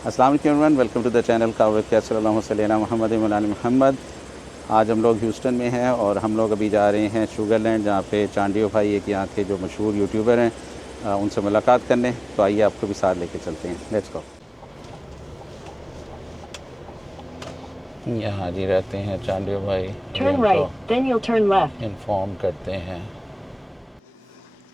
अस्सलाम वालेकुम everyone, welcome to the channel कावत सल्लल्लाहु अलैहि मोहम्मद मोहम्मद। आज हम लोग ह्यूस्टन में हैं और हम लोग अभी जा रहे हैं शुगरलैंड, जहाँ पे चांडियो भाई एक यहाँ के जो मशहूर यूट्यूबर हैं उनसे मुलाकात करने। तो आइए आपको भी साथ लेके चलते हैं, लेट्स गो। यहाँ जी रहते हैं चांडियो भाई, इन्फॉर्म करते हैं।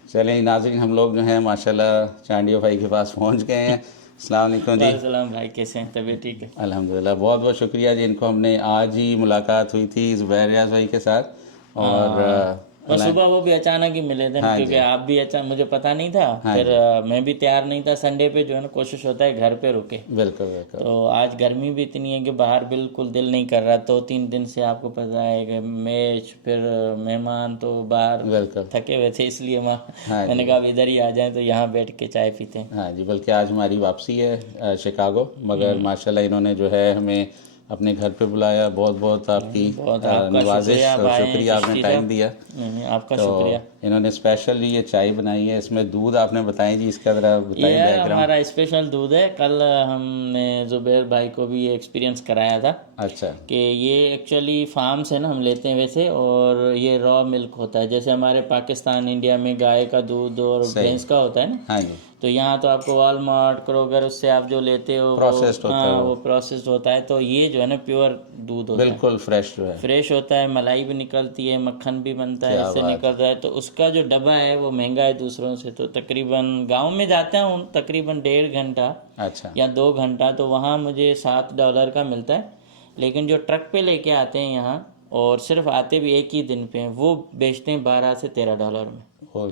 चलें नाज़रीन, हम लोग जो हैं माशाल्लाह चांडियो भाई के पास पहुँच गए हैं। अस्सलाम वालेकुम जी। सलाम भाई, कैसे हैं? तबीयत ठीक है? अल्हम्दुलिल्लाह, बहुत बहुत शुक्रिया जी। इनको हमने आज ही मुलाकात हुई थी ज़ुबैर रियाज भाई के साथ और बस सुबह वो भी अचानक ही मिले थे, हाँ क्योंकि जी, आप भी अचानक, मुझे पता नहीं था। हाँ फिर जी, मैं भी तैयार नहीं था। संडे पे जो है ना कोशिश होता है घर पे रुके। बिल्कुल बिल्कुल। तो आज गर्मी भी इतनी है कि बाहर बिल्कुल दिल नहीं कर रहा। तो 3 दिन से आपको पता है कि मैच, फिर मेहमान, तो बाहर बिल्कुल थके हुए थे, इसलिए हाँ मैंने जी, कहा अब इधर ही आ जाएं तो यहाँ बैठ के चाय पीते हैं। हाँ जी। बल्कि आज हमारी वापसी है शिकागो, मगर माशाल्लाह इन्होंने जो है हमें अपने घर पे बुलाया। बहुत बहुत आपकी बहुत आपका नवाजिश शुक्रिया और भाई शुक्रिया, आपने चिश्ती टाइम साहब। दिया। नहीं, आपका तो शुक्रिया। इन्होंने स्पेशल ये चाय बनाई है, इसमें दूध आपने बताएं जी, इसका ज़रा ये बताएं यार बैकग्राउंड। हमारा स्पेशल दूध है। कल हमने जुबैर भाई को भी ये एक्सपीरियंस कराया था अच्छा कि ये एक्चुअली फार्म से ना हम लेते हैं वैसे, और ये रॉ मिल्क होता है। जैसे हमारे पाकिस्तान, इंडिया में गाय का दूध और सही, भैंस का होता है ना। हाँ जी, तो यहाँ तो आपको वॉलमार्ट, क्रोगर, उससे आप जो लेते हो वो, प्रोसेस्ड होता है हाँ, वो, वो प्रोसेस्ड होता है। तो ये जो है ना प्योर दूध होता है, बिल्कुल फ्रेश जो है। फ्रेश होता है। मलाई भी निकलती है, मक्खन भी बनता है, क्या इससे बात निकलता है। तो उसका जो डब्बा है वो महंगा है दूसरों से। तो तकरीबन गांव में जाता हूँ तकरीबन 1.5 घंटा है। अच्छा या 2 घंटा, तो वहाँ मुझे $7 का मिलता है। लेकिन जो ट्रक पे लेके आते हैं यहाँ, और सिर्फ आते भी एक ही दिन पे हैं, वो बेचते हैं $12 से $13 में। हो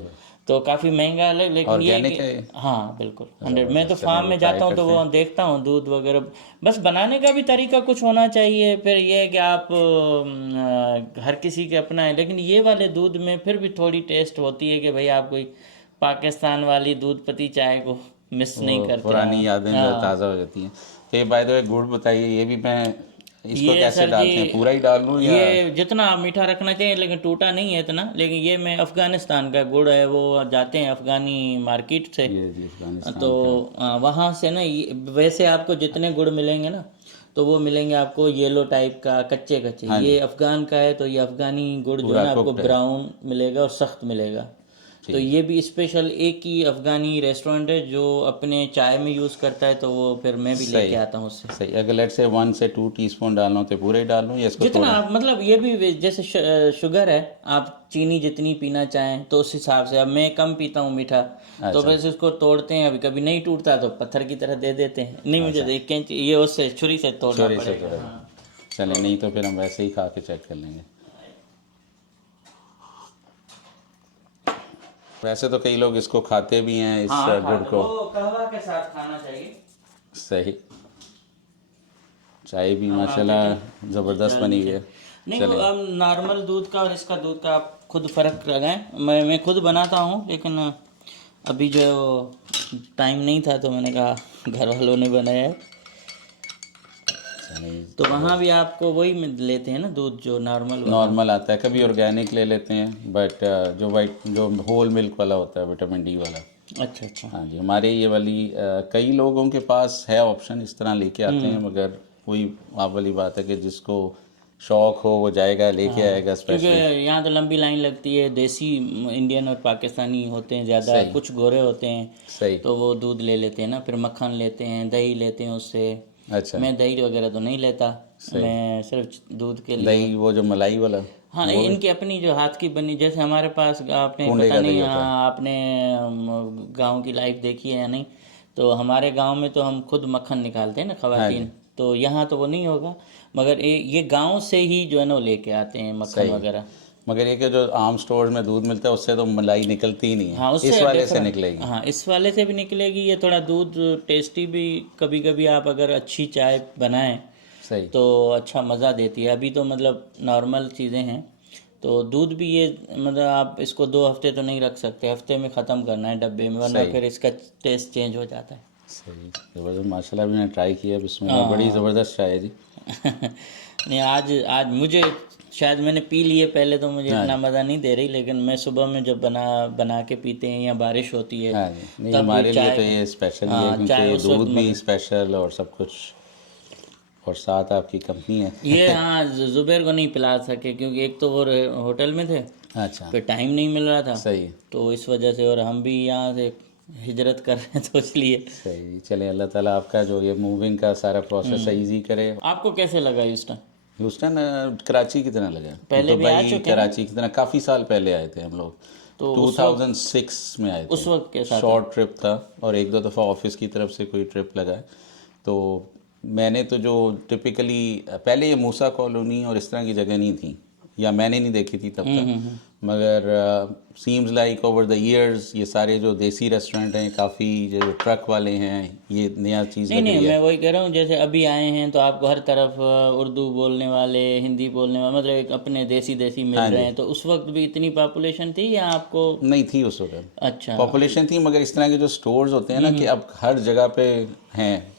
तो काफ़ी महंगा है, लेकिन ये है ऑर्गेनिक कि है ये? हाँ बिल्कुल 100। मैं तो ज़बरदस्त, चलें फार्म वो में ट्राई जाता हूँ तो करते वो हैं। देखता हूँ दूध वगैरह। बस बनाने का भी तरीका कुछ होना चाहिए। फिर ये है कि आप हर किसी के अपना है, लेकिन ये वाले दूध में फिर भी थोड़ी टेस्ट होती है कि भाई आप कोई पाकिस्तान वाली दूध पत्ती चाय को मिस वो नहीं करते। हाँ पुरानी यादें जो हाँ। ताज़ा हो जाती हैं। तो ये बाय द वे गुड़ बताइए, ये भी मैं इसको ये कैसे सर जी, डालते हैं, पूरा ही डाल लूँ या? ये जितना आप मीठा रखना चाहिए, लेकिन टूटा नहीं है इतना। लेकिन ये मैं अफ़गानिस्तान का गुड़ है, वो जाते हैं अफ़गानी मार्केट से। ये जी तो अफगानिस्तान का। वहाँ से ना वैसे आपको जितने गुड़ मिलेंगे ना, तो वो मिलेंगे आपको येलो टाइप का, कच्चे कच्चे। हाँ ये जी, अफ़गान का है, तो ये अफ़गानी गुड़ जो है पूरा ना आपको कुकड है। ब्राउन मिलेगा और सख्त मिलेगा। तो ठीक, ये भी स्पेशल एक ही अफ़गानी रेस्टोरेंट है जो अपने चाय में यूज़ करता है। तो वो फिर मैं भी लेके सही आता हूँ उससे। सही। अगर लेट से 1 से 2 टीस्पून डालना हो तो पूरे ही डाल लूँ या इसको जितना थोड़ा? आप, मतलब ये भी जैसे शुगर है, आप चीनी जितनी पीना चाहें तो उस हिसाब से। अब मैं कम पीता हूँ मीठा, तो अच्छा वैसे इसको तोड़ते हैं। अभी कभी नहीं टूटता तो पत्थर की तरह दे देते हैं। नहीं, मुझे अच्छा, एक कैंची ये उससे छुरी से तोड़ना छोरी से पड़ेगा। थोड़ा। हाँ। चलें, नहीं तो फिर हम वैसे ही खा के चेक कर लेंगे। वैसे तो कई लोग इसको खाते भी हैं, इस हाँ, गुड़ को। वो कहवा के साथ खाना चाहिए। सही। चाय भी अब आप माशाल्लाह ज़बरदस्त डाल बनी हुई दीजिए। है। नहीं, वो चलें, अब नॉर्मल दूध का और इसका दूध का आप खुद फ़र्क लगाएं। मैं खुद बनाता हूँ, लेकिन अभी जो है वो टाइम नहीं था, तो मैंने कहा घर वालों ने बनाया है। चलें। तो वहाँ भी आपको वही लेते हैं ना दूध, जो नॉर्मल वाला। नॉर्मल आता है, कभी ऑर्गेनिक ले लेते हैं, बट जो वाइट जो होल मिल्क वाला होता है, विटामिन डी वाला। अच्छा अच्छा। हाँ जी, हमारे ये वाली कई लोगों के पास है ऑप्शन, इस तरह लेके आते हैं, मगर वही आप वाली बात है कि जिसको शौक हो वो जाएगा लेके आएगा क्योंकि स्पेशली। यहाँ तो लंबी लाइन लगती है। देसी इंडियन और पाकिस्तानी होते हैं ज़्यादा, सही कुछ गोरे होते हैं। सही। तो वो दूध ले लेते हैं ना, फिर मक्खन लेते हैं, दही लेते हैं उससे। अच्छा, मैं दही वगैरह तो नहीं लेता, सही। मैं सिर्फ दूध के लिए। दही वो जो मलाई वाला, हाँ, वो भी इनकी अपनी जो हाथ की बनी, जैसे हमारे पास, आपने कूंडे पता का नहीं, दही होता है। हाँ, आपने गांव की लाइफ देखी है या नहीं। तो हमारे गांव में तो हम खुद मक्खन निकालते हैं ना, हाँ जी, खवातीन। तो यहाँ तो वो नहीं होगा, मगर ये गांव से ही जो है ना वो लेके आते हैं मक्खन सही। वगैरह। मगर ये कि जो आम स्टोर्स में दूध मिलता है उससे तो मलाई निकलती ही नहीं है, हाँ, इस उससे वाले से डिफरेंट। निकलेगी। हाँ, इस वाले से भी निकलेगी। ये थोड़ा दूध टेस्टी भी, कभी कभी आप अगर अच्छी चाय बनाएं सही तो अच्छा मज़ा देती है। अभी तो मतलब नॉर्मल चीज़ें हैं। तो दूध भी ये, मतलब आप इसको 2 हफ्ते तो नहीं रख सकते, हफ्ते में ख़त्म करना है डब्बे में, वरना सही फिर इसका टेस्ट चेंज हो जाता है। सही, ज़बरदस्त। माशाल्लाह भी मैंने ट्राई किया, बिस्मिल्लाह, बड़ी ज़बरदस्त चाय है जी। नहीं, आज आज मुझे शायद मैंने पी लिए पहले, तो मुझे इतना मज़ा नहीं दे रही, लेकिन मैं सुबह में जब बना के पीते हैं या बारिश होती है हाँ जी, नहीं तब हमारे लिए चाय, तो ये स्पेशल ही है, हाँ चाय क्योंकि उस वक्त दूध भी मज़ा। स्पेशल और सब कुछ, और साथ आपकी कंपनी है। ये हाँ, जुबैर को नहीं पिला सके क्योंकि एक तो वो होटल में थे, अच्छा, फिर टाइम नहीं मिल रहा था, सही तो इस वजह से, और हम भी यहाँ से हिजरत कर रहे हैं तो इसलिए। सही। चले, अल्लाह ताला आपका जो ये मूविंग का सारा प्रोसेस है ईजी करे। आपको कैसे लगा ह्यूस्टन? ह्यूस्टन कराची की तरह लगा, पहले भी आ दुबई चुके हैं? कराची की तरह काफ़ी साल पहले आए थे हम लोग, तो 2006 में आए उस थे। वक्त कैसा था? शॉर्ट ट्रिप था, और एक दो दफ़ा ऑफिस की तरफ से कोई ट्रिप लगा है। तो मैंने तो जो टिपिकली, पहले ये मूसा कॉलोनी और इस तरह की जगह नहीं थी, या मैंने नहीं देखी थी तब तक, मगर seems like over the years ये सारे जो देसी रेस्टोरेंट हैं, काफ़ी जो ट्रक वाले हैं, ये नया चीज़ नहीं लग नहीं, रही मैं है। वही कह रहा हूँ, जैसे अभी आए हैं तो आपको हर तरफ उर्दू बोलने वाले, हिंदी बोलने वाले, मतलब एक अपने देसी मिल हाँ रहे जी। हैं, तो उस वक्त भी इतनी पॉपुलेशन थी या आपको? नहीं थी उस वक्त, अच्छा। पॉपुलेशन थी, मगर इस तरह के जो स्टोर्स होते हैं ना कि अब हर जगह पे हैं,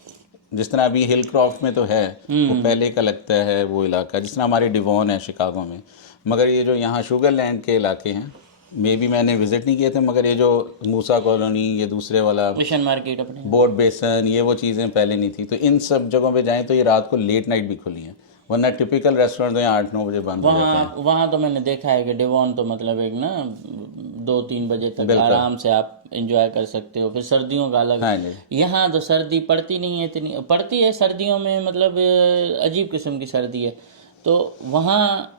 जिस तरह अभी हिल क्रॉफ्ट में तो है, वो पहले का लगता है वो इलाका, जिस तरह हमारे डिवॉन है शिकागो में। मगर ये जो यहाँ शुगरलैंड के इलाके हैं, मे भी मैंने विज़िट नहीं किए थे, मगर ये जो मूसा कॉलोनी, ये दूसरे वाला मिशन मार्केट अपने, बोट बेसन, ये वो चीज़ें पहले नहीं थी, तो इन सब जगहों पे जाएं तो ये रात को लेट नाइट भी खुली हैं, वरना टिपिकल रेस्टोरेंट तो यहाँ 8-9 बजे बंद हो जाते हैं। वहाँ तो मैंने देखा है कि डिवॉन तो मतलब एक ना 2-3 बजे तक बिल्कुल। आराम से आप इंजॉय कर सकते हो, फिर सर्दियों का अलग। हाँ जी, यहाँ तो सर्दी पड़ती नहीं है, इतनी पड़ती है सर्दियों में, मतलब अजीब किस्म की सर्दी है, तो वहाँ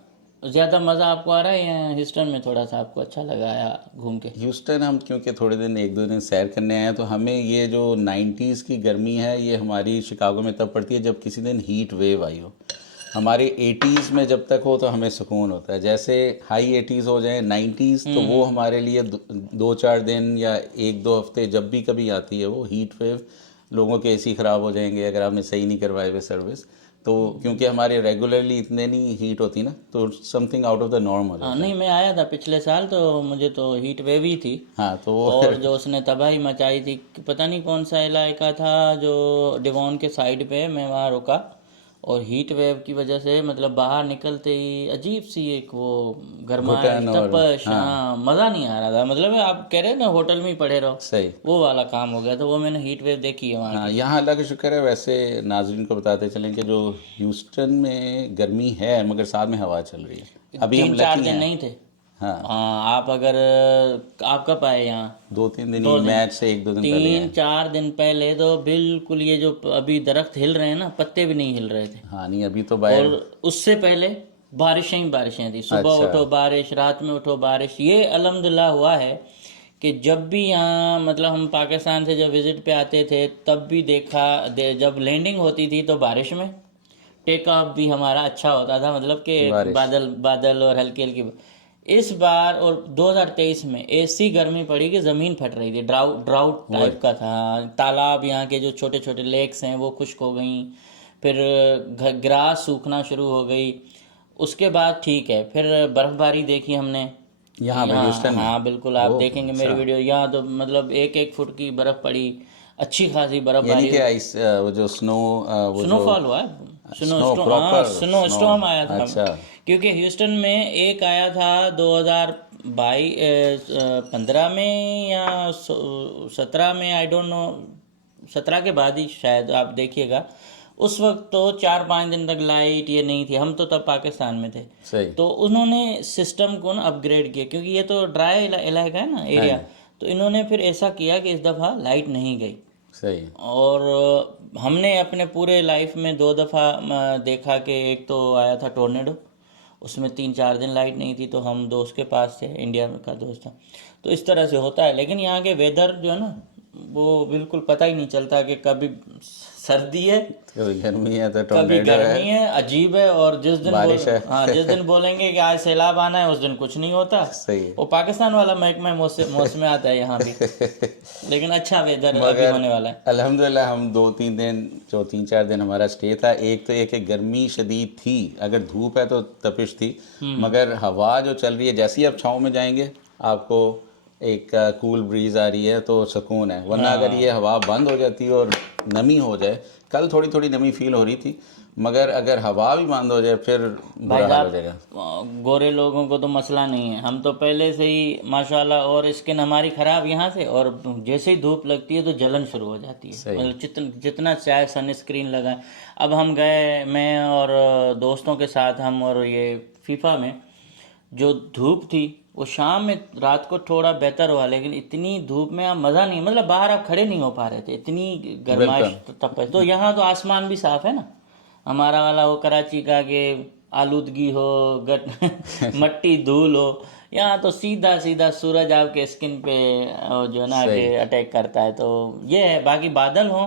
ज़्यादा मज़ा आपको आ रहा है या ह्यूस्टन में थोड़ा सा आपको अच्छा लगा या घूम के? ह्यूस्टन हम क्योंकि थोड़े दिन, 1-2 दिन सैर करने आए हैं, तो हमें ये जो 90s की गर्मी है, ये हमारी शिकागो में तब पड़ती है जब किसी दिन हीट वेव आई हो। हमारे 80s में जब तक हो तो हमें सुकून होता है, जैसे हाई 80s हो जाए 90s, तो वो हमारे लिए 2-4 दिन या 1-2 हफ्ते जब भी कभी आती है वो हीट वेव, लोगों के एसी ख़राब हो जाएंगे अगर आपने सही नहीं करवाए हुए सर्विस, तो क्योंकि हमारे रेगुलरली इतने नहीं हीट होती ना, तो something out of the norm हो जाता है। नहीं, मैं आया था पिछले साल, तो मुझे तो हीट वेव ही थी, हाँ, तो वो और जो उसने तबाही मचाई थी, पता नहीं कौन सा इलाका था जो डिवॉन के साइड पे, मैं वहाँ रुका, और हीट वेव की वजह से मतलब बाहर निकलते ही अजीब सी एक वो गर्माहट, घुटन और तपश, हाँ मज़ा नहीं आ रहा था, मतलब आप कह रहे हैं ना होटल में ही पड़े रहो, सही। वो वाला काम हो गया, तो वो मैंने हीट वेव देखी है वहाँ हाँ, की। यहाँ अल्लाह का शुक्र है। वैसे नाजरीन को बताते चलें कि जो ह्यूस्टन में गर्मी है, मगर साथ में हवा चल रही है, अभी हम 3-4 लकी दिन हैं। नहीं थे। हाँ, हाँ, आप अगर आप कब आए यहाँ? 2-3 दिन 2 ही, दिन, मैच से 1-2 दिन पहले हैं। 3-4 दिन पहले तो बिल्कुल ये जो अभी दरख्त हिल रहे हैं ना, पत्ते भी नहीं हिल रहे थे, हाँ, नहीं अभी तो और बाहर। उससे पहले बारिशें ही बारिशें थी, सुबह अच्छा, उठो बारिश, रात में उठो बारिश। ये अल्हम्दुलिल्लाह हुआ है कि जब भी यहाँ, मतलब हम पाकिस्तान से जब विज़िट पे आते थे तब भी जब लैंडिंग होती थी तो बारिश में, टेक ऑफ भी हमारा अच्छा होता था, मतलब कि बारिश। बादल बादल और हल्की हल्की। इस बार और 2023 में ऐसी गर्मी पड़ी कि ज़मीन फट रही थी, ड्राउट टाइप का था। तालाब, यहाँ के जो छोटे छोटे लेक्स हैं वो खुश्क हो गई, फिर ग्रास सूखना शुरू हो गई। उसके बाद ठीक है, फिर बर्फ़बारी देखी हमने यहाँ पे ह्यूस्टन में। हाँ बिल्कुल, आप ओह, देखेंगे मेरी अच्छा। वीडियो, यहाँ तो मतलब 1-1 फुट की बर्फ़ पड़ी, अच्छी खासी यानी बर्फ़बारी। कि आइस, वो जो स्नो, वो जो स्नोफॉल हुआ है, स्नो हाँ प्रॉपर स्नो स्टॉर्म आया था। अच्छा, क्योंकि ह्यूस्टन में एक आया था 2015 में या 17 में, आई डोंट नो, 17 के बाद ही शायद, आप देखिएगा। उस वक्त तो 4-5 दिन तक लाइट ये नहीं थी, हम तो तब पाकिस्तान में थे। सही। तो उन्होंने सिस्टम को ना अपग्रेड किया, क्योंकि ये तो ड्राई इलाका है ना एरिया, तो इन्होंने फिर ऐसा किया कि इस दफ़ा लाइट नहीं गई। सही। और हमने अपने पूरे लाइफ में 2 दफ़ा देखा कि एक तो आया था टोर्नेडो, उसमें 3-4 दिन लाइट नहीं थी, तो हम दोस्त के पास थे, इंडिया का दोस्त था। तो इस तरह से होता है, लेकिन यहाँ के वेदर जो है ना, वो बिल्कुल पता ही नहीं चलता कि कभी सर्दी है, कभी गर्मी है तो कभी टोर्नेडो गर्मी है, है, अजीब है, और बारिश है। जिस दिन बोलेंगे कि आज सैलाब आना है, उस दिन कुछ नहीं होता। सही है। वो पाकिस्तान वाला महकमा मौसम आता है यहाँ भी, लेकिन अच्छा वेदर अभी मगर होने वाला है। अल्हम्दुलिल्लाह हम 2-3 दिन, जो 3-4 दिन हमारा स्टे था, एक तो एक गर्मी शदीद थी, अगर धूप है तो तपिश थी, मगर हवा जो चल रही है, जैसे ही आप छाँव में जाएंगे आपको एक कूल ब्रीज आ रही है तो सुकून है, वरना अगर ये हवा बंद हो जाती और नमी हो जाए, कल थोड़ी थोड़ी नमी फील हो रही थी, मगर अगर हवा भी बंद हो जाए फिर भाई बुरा हाल हो साहब जाएगा। गोरे लोगों को तो मसला नहीं है, हम तो पहले से ही माशाल्लाह, और स्किन हमारी ख़राब यहाँ से, और जैसे ही धूप लगती है तो जलन शुरू हो जाती है, सही। मतलब जितना चाहे सनस्क्रीन लगाएं। अब हम गए, मैं और दोस्तों के साथ, हम और ये फीफा में, जो धूप थी वो शाम में रात को थोड़ा बेहतर हुआ, लेकिन इतनी धूप में आप मज़ा नहीं, मतलब बाहर आप खड़े नहीं हो पा रहे थे, इतनी गर्माइश बिल्कुल। तपश। तो यहाँ तो आसमान भी साफ है ना, हमारा वाला वो कराची का कि आलूदगी हो, मट्टी धूल हो, यहाँ तो सीधा सीधा सूरज आपके स्किन पे जो है ना सही। कि अटैक करता है। तो ये है, बाकी बादल हो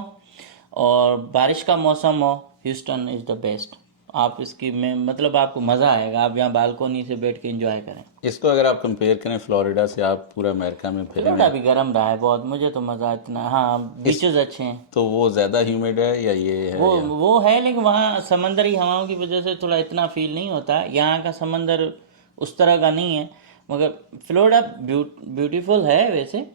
और बारिश का मौसम हो, ह्यूस्टन इज़ द बेस्ट। आप इसकी में मतलब आपको मज़ा आएगा, आप यहाँ बालकोनी से बैठ के एंजॉय करें। इसको अगर आप कंपेयर करें फ्लोरिडा से, आप पूरा अमेरिका में फिरे फ्लोरिडा हैं, भी गर्म रहा है बहुत, मुझे तो मज़ा इतना, हाँ इस बीचेस अच्छे हैं। तो वो ज़्यादा ह्यूमिड है या ये है या? वो है, लेकिन वहाँ समंदरी हवाओं की वजह से थोड़ा इतना फील नहीं होता। यहाँ का समंदर उस तरह का नहीं है, मगर फ्लोरिडा ब्यूटीफुल है वैसे।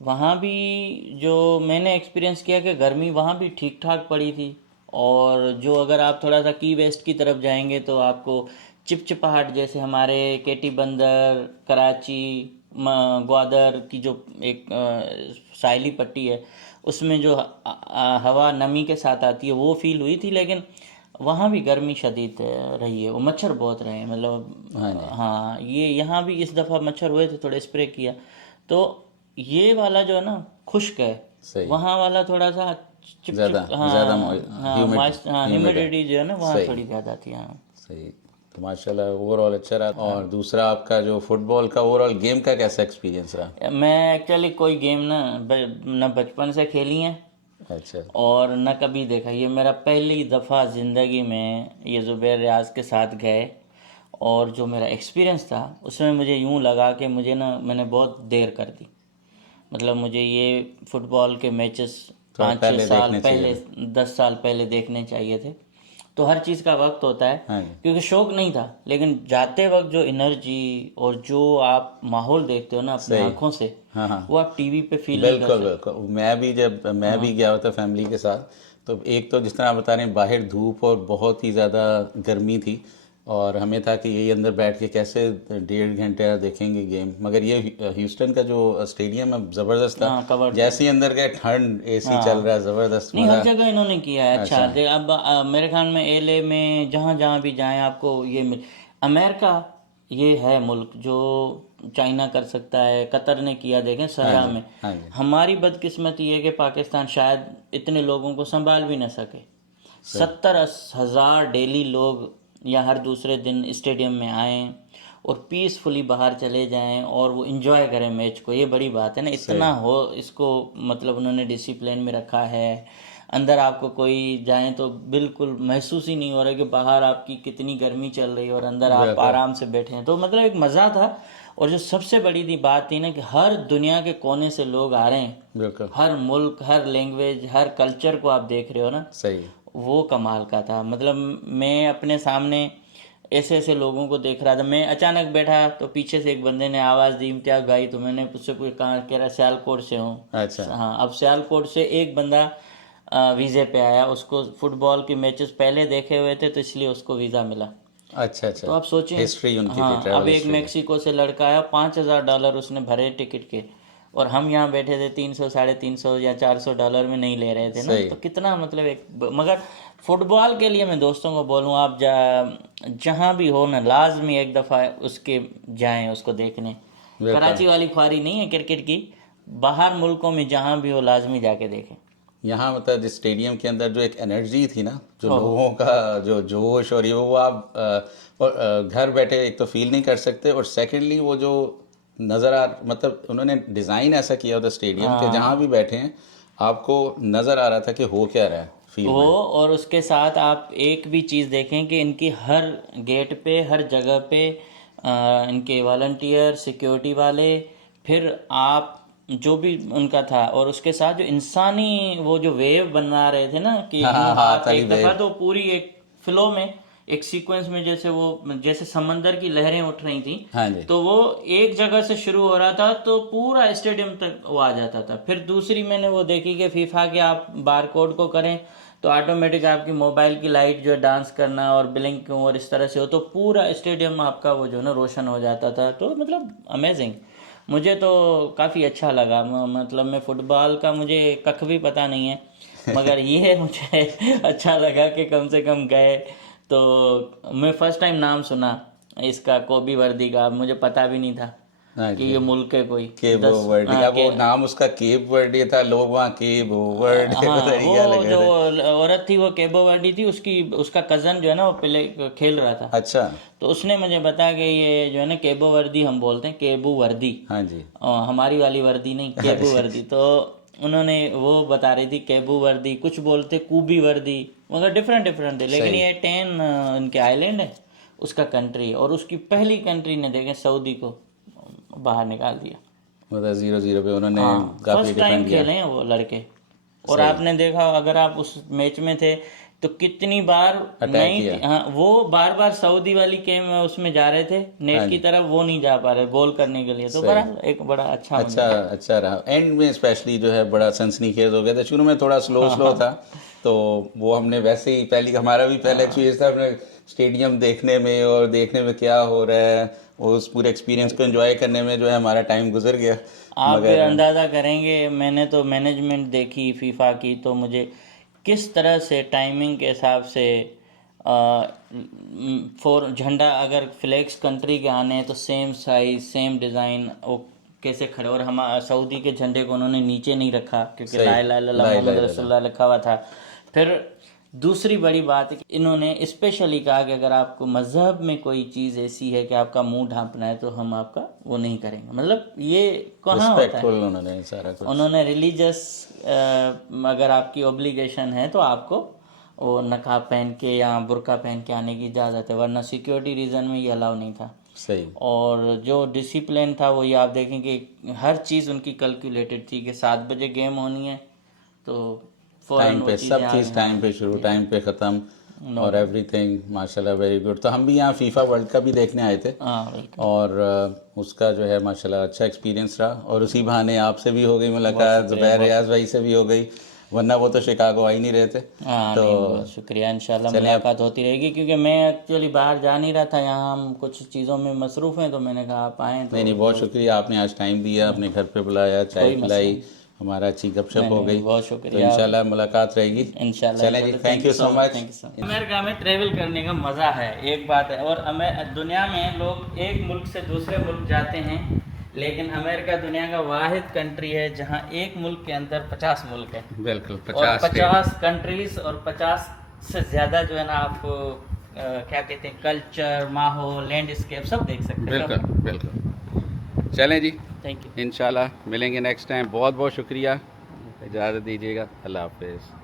वहाँ भी जो मैंने एक्सपीरियंस किया कि गर्मी वहाँ भी ठीक ठाक पड़ी थी। और जो अगर आप थोड़ा सा की वेस्ट की तरफ जाएंगे तो आपको चिपचिपाहट, जैसे हमारे केटी बंदर, कराची, ग्वादर की जो एक साइली पट्टी है, उसमें जो हवा नमी के साथ आती है वो फील हुई थी। लेकिन वहाँ भी गर्मी शदीद रही है, वो मच्छर बहुत रहे हैं, मतलब हाँ जी। हाँ, ये यहाँ भी इस दफ़ा मच्छर हुए थे, थोड़े स्प्रे किया। तो ये वाला जो है ना खुश्क है, सही। वहाँ वाला थोड़ा सा चिप ज़्यादा चिप, ज़्यादा हाँ हाँ, हाँ ह्यूमिड है। ह्यूमिडिटी जो है ना वहाँ सही। थोड़ी ज़्यादा थी। हाँ सही। तो माशाल्लाह ओवरऑल अच्छा रहा। और दूसरा आपका जो फुटबॉल का ओवरऑल गेम का कैसा एक्सपीरियंस रहा? मैं एक्चुअली कोई गेम ना न बचपन से खेली है अच्छा। और न कभी देखा, ये मेरा पहली दफ़ा ज़िंदगी में ये ज़ुबैर रियाज के साथ गए। और जो मेरा एक्सपीरियंस था उसमें मुझे यूँ लगा कि मुझे ना, मैंने बहुत देर कर दी, मतलब मुझे ये फुटबॉल के मैचेस थोड़ा 5-6 पहले साल देखने चाहिए पहले, थे। 10 साल पहले देखने चाहिए थे। तो हर चीज़ का वक्त होता है, हाँ जी। क्योंकि शौक नहीं था, लेकिन जाते वक्त जो एनर्जी और जो आप माहौल देखते हो ना अपनी सही। आंखों से, हाँ हाँ। वो आप टीवी पे फील नहीं कर बिल्कुल सकते। बिल्कुल। मैं भी गया होता फैमिली के साथ, तो एक तो जिस तरह आप बता रहे हैं बाहर धूप और बहुत ही ज़्यादा गर्मी थी, और हमें था कि यही अंदर बैठ के कैसे 1.5 घंटे देखेंगे गेम, मगर ये ह्यूस्टन का जो स्टेडियम है ज़बरदस्त था। हाँ कवर्ड था। जैसे ही अंदर गए ठंड, एसी चल हाँ रहा है, ज़बरदस्त नहीं, हर मज़ा। जगह इन्होंने किया है अच्छा। अच्छा। देख अब मेरे ख्याल में एलए में जहाँ जहाँ भी जाएं आपको ये मिल, अमेरिका ये है मुल्क जो चाइना कर सकता है, कतर ने किया देखें हाँ सहरा जी। में। हाँ जी। हमारी बदकिस्मती ये है कि पाकिस्तान शायद इतने लोगों को संभाल भी ना सके। 70,000 डेली लोग या हर दूसरे दिन स्टेडियम में आएँ और पीसफुली बाहर चले जाएं और वो इन्जॉय करें मैच को, ये बड़ी बात है ना। सही। इतना हो इसको, मतलब उन्होंने डिसिप्लिन में रखा है। अंदर आपको कोई जाए तो बिल्कुल महसूस ही नहीं हो रहा कि बाहर आपकी कितनी गर्मी चल रही है और अंदर आप बिल्कुल आराम से बैठे हैं। तो मतलब एक मज़ा था। और जो सबसे बड़ी दी बात थी ना कि हर दुनिया के कोने से लोग आ रहे हैं, बिल्कुल। हर मुल्क, हर लैंग्वेज, हर कल्चर को आप देख रहे हो ना, सही। वो कमाल का था। मतलब मैं अपने सामने ऐसे ऐसे लोगों को देख रहा था, मैं अचानक बैठा तो पीछे से एक बंदे ने आवाज़ दी, इम्तियाज़ भाई। तो मैंने उससे पूछा कहाँ, कह रहा सियालकोट से हूँ। अच्छा। हाँ, अब सियालकोट से एक बंदा वीज़े पे आया, उसको फुटबॉल की मैचेस पहले देखे हुए थे तो इसलिए उसको वीज़ा मिला। अच्छा अच्छा। तो आप सोचें, हिस्ट्री उनकी थी, हाँ, अब ट्रैवल एक हिस्ट्री थी। मेक्सिको से लड़का आया, $5,000 उसने भरे टिकट के, और हम यहाँ बैठे थे 300, $350 या $400 में नहीं ले रहे थे ना। सही। तो कितना मतलब एक मगर फुटबॉल के लिए मैं दोस्तों को बोलूँ, आप जहाँ भी हो ना, लाजमी एक दफ़ा उसके जाएं उसको देखने। बिल्कुल। कराची वाली ख्वारी नहीं है क्रिकेट की, बाहर मुल्कों में जहाँ भी हो लाजमी जाके देखें। यहाँ मतलब जिस स्टेडियम के अंदर जो एक एनर्जी थी ना, जो ओह, लोगों का जो जोश, और ये वो आप घर बैठे एक तो फील नहीं कर सकते, और सेकेंडली वो जो नज़र आ, मतलब उन्होंने डिज़ाइन ऐसा किया होता स्टेडियम के, जहाँ भी बैठे हैं आपको नज़र आ रहा था कि हो क्या रहा है फील वो, में। और उसके साथ आप एक भी चीज़ देखें कि इनकी हर गेट पे, हर जगह पे इनके वॉलंटियर, सिक्योरिटी वाले, फिर आप जो भी उनका था, और उसके साथ जो इंसानी वो जो वेव बना रहे थे ना कि हाँ यूं हाँ, हाथ हाथ, वाली एक दफ़ा वेव। तो पूरी एक फ्लो में एक सीक्वेंस में जैसे समंदर की लहरें उठ रही थी, हाँ जी। तो वो एक जगह से शुरू हो रहा था तो पूरा स्टेडियम तक वो आ जाता था। फिर दूसरी मैंने वो देखी कि फीफा के आप बार कोड को करें तो ऑटोमेटिक आपकी मोबाइल की लाइट जो है डांस करना और ब्लिंक और इस तरह से हो तो पूरा स्टेडियम आपका वो जो है ना रोशन हो जाता था। तो मतलब अमेजिंग, मुझे तो काफ़ी अच्छा लगा। मतलब मैं फुटबॉल का मुझे कख भी पता नहीं है, मगर ये मुझे अच्छा लगा कि कम से कम गए। तो मैं फर्स्ट टाइम नाम सुना इसका, कोबी वर्दी का, मुझे पता भी नहीं था हाँ कि जी। ये मुल्क है कोई। केप वर्डी, अब वो नाम उसका केप वर्डी था, लोग वहाँ केप वर्ड हाँ, तरीका वो लगे जो थे। औरत थी वो केबो वर्डी थी, उसका कज़न जो है ना वो प्ले खेल रहा था। अच्छा। तो उसने मुझे बताया कि ये जो है ना केबो वर्दी हम बोलते हैं, केबू वर्दी, हाँ जी। हमारी वाली वर्दी नहीं, केबू वर्दी। तो उन्होंने वो बता रही थी केबू वर्दी, कुछ बोलते कूबी वर्दी, मतलब डिफरेंट डिफरेंट थे। लेकिन सही। ये 10 इनके आइलैंड है, उसका कंट्री है, और उसकी पहली कंट्री ने देखें सऊदी को बाहर निकाल दिया। मतलब 0-0 पे उन्होंने हाँ, काफी फर्स्ट टाइम डिफेंड किया। खेले हैं वो लड़के। और सही। आपने देखा अगर आप उस मैच में थे तो कितनी बार अटैक नहीं किया। हाँ, वो बार बार सऊदी वाली गेम उसमें जा रहे थे हाँ नेट की जी। तरफ, वो नहीं जा पा रहे गोल करने के लिए। तो सही। बड़ा एक बड़ा अच्छा अच्छा, मुझे अच्छा रहा एंड में, स्पेशली जो है बड़ा सनसनीखेज हो गया था। शुरू में थोड़ा स्लो स्लो था, तो वो हमने वैसे ही पहली, हमारा भी पहला एक्सपीरियंस था अपने स्टेडियम देखने में और देखने में क्या हो रहा है, उस पूरे एक्सपीरियंस को एंजॉय करने में जो है हमारा टाइम गुजर गया। आप मगर अंदाज़ा करेंगे, मैंने तो मैनेजमेंट देखी फीफा की, तो मुझे किस तरह से टाइमिंग के हिसाब से फॉर झंडा अगर फ्लैग्स कंट्री के आने हैं तो सेम साइज सेम डिज़ाइन वो कैसे खड़े, और हम सऊदी के झंडे को उन्होंने नीचे नहीं रखा क्योंकि सही। ला इलाहा इल्लल्लाह ला मोहम्मद इलाहा रसूलुल्लाह लिखा हुआ था। फिर दूसरी बड़ी बात है कि इन्होंने स्पेशली कहा कि अगर आपको मज़हब में कोई चीज़ ऐसी है कि आपका मुंह ढांपना है तो हम आपका वो नहीं करेंगे। मतलब ये कहाँ होता है? रिस्पेक्टफुल उन्होंने सारा कुछ। उन्होंने रिलीजियस अगर आपकी ऑब्लिगेशन है तो आपको वो नकाब पहन के या बुर्का पहन के आने की इजाज़त है, वरना सिक्योरिटी रीज़न में ये अलाउ नहीं था। सही। और जो डिसिप्लिन था वो ये आप देखेंगे हर चीज़ उनकी कैलकुलेटेड थी कि 7 बजे गेम होनी है तो फौरन टाइम वो पे चीज़ें सब आ चीज़ गई। टाइम पे शुरू, टाइम पे ख़त्म, नो और एवरीथिंग माशाल्लाह वेरी गुड। तो हम भी यहाँ फीफा वर्ल्ड कप भी देखने आए थे, हाँ बिल्कुल। और उसका जो है माशाल्लाह अच्छा एक्सपीरियंस रहा, और उसी बहाने आपसे भी हो गई मुलाकात, ज़ुबैर रियाज भाई से भी हो गई, वरना वो तो शिकागो आ ही नहीं रहे थे। हाँ तो नहीं, बहुत शुक्रिया, इंशाल्लाह चलें अब, मुलाकात होती रहेगी, क्योंकि मैं एक्चुअली बाहर जा नहीं रहा था, यहाँ हम कुछ चीज़ों में मसरूफ़ हैं, तो मैंने कहा आप आएँ तो नहीं बहुत शुक्रिया, आपने आज टाइम दिया, अपने घर पे बुलाया, चाय कोई मसला पिलाई, नहीं। हमारा अच्छी गपशप नहीं, हो नहीं, गई। बहुत तो शुक्रिया। इंशाल्लाह मुलाकात रहेगी। इंशाल्लाह चलें जी, thank you so much. Thank you so much. America में ट्रैवल करने का मज़ा है, एक बात है। और दुनिया में लोग एक मुल्क से दूसरे मुल्क जाते हैं, लेकिन अमेरिका दुनिया का वाहिद कंट्री है जहां एक मुल्क के अंदर 50 मुल्क है। बिल्कुल, और 50 कंट्रीज और 50 से ज़्यादा जो है ना आप क्या कहते हैं कल्चर, माहौल, लैंडस्केप सब देख सकते हैं। बिल्कुल बिल्कुल। चलें जी, थैंक यू। इंशाल्लाह मिलेंगे नेक्स्ट टाइम। बहुत बहुत शुक्रिया, इजाज़त दीजिएगा, अल्लाह हाफिज़।